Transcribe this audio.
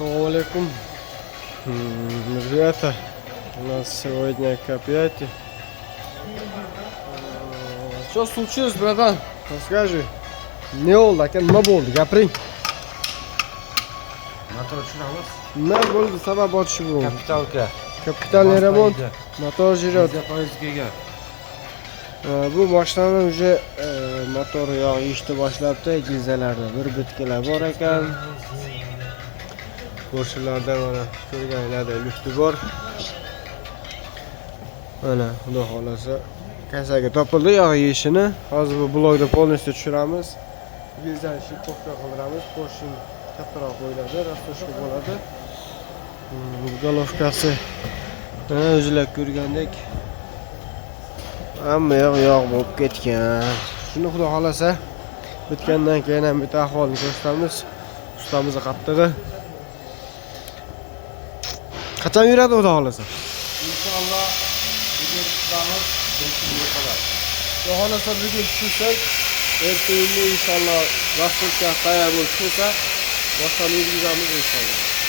Ассаламу алейкум. Ребята, у нас сегодня К5. Что случилось, братан? Расскажи. Ne oldu aka? Nima bo'ldi? Gapiring. Motor tushiramiz. Nima bo'ldi? Sabab otishi bo'ldi. Kapitalka. Kapitalniy remont. Motor jirot. Foizga. Bu mashinani уже motori yog'i yeyishni boshlabdi. Gilzalarda bir bitkilar bor ekan. Qo'shnilardan mana ko'rganinglarda lufti bor. Mana xudo xolasa kasaga topildi yog'i yeyishini. Hozir bu blogda polностью tushiramiz. Gilzani shipovka qildiramiz. Qo'shin kattaroq qo'yiladi, rastoshka bo'ladi. Golovkasi o'zinglar ko'rgandek hamma yog' bo'lib ketgan. Shuni xudo xolasa bitgandan keyin ham bitta ahvolni ko'rsatamiz. Ustamizni qattig'i. Qachon yuradi xudo xolasa? İnşallah bugün tutamiz, bir kunga qoladi. Xudo xolasa bugun tushsak, ertaga inshaalloh rastoshka tayyor bo'lsa, boshqa yurgizamiz inshaalloh.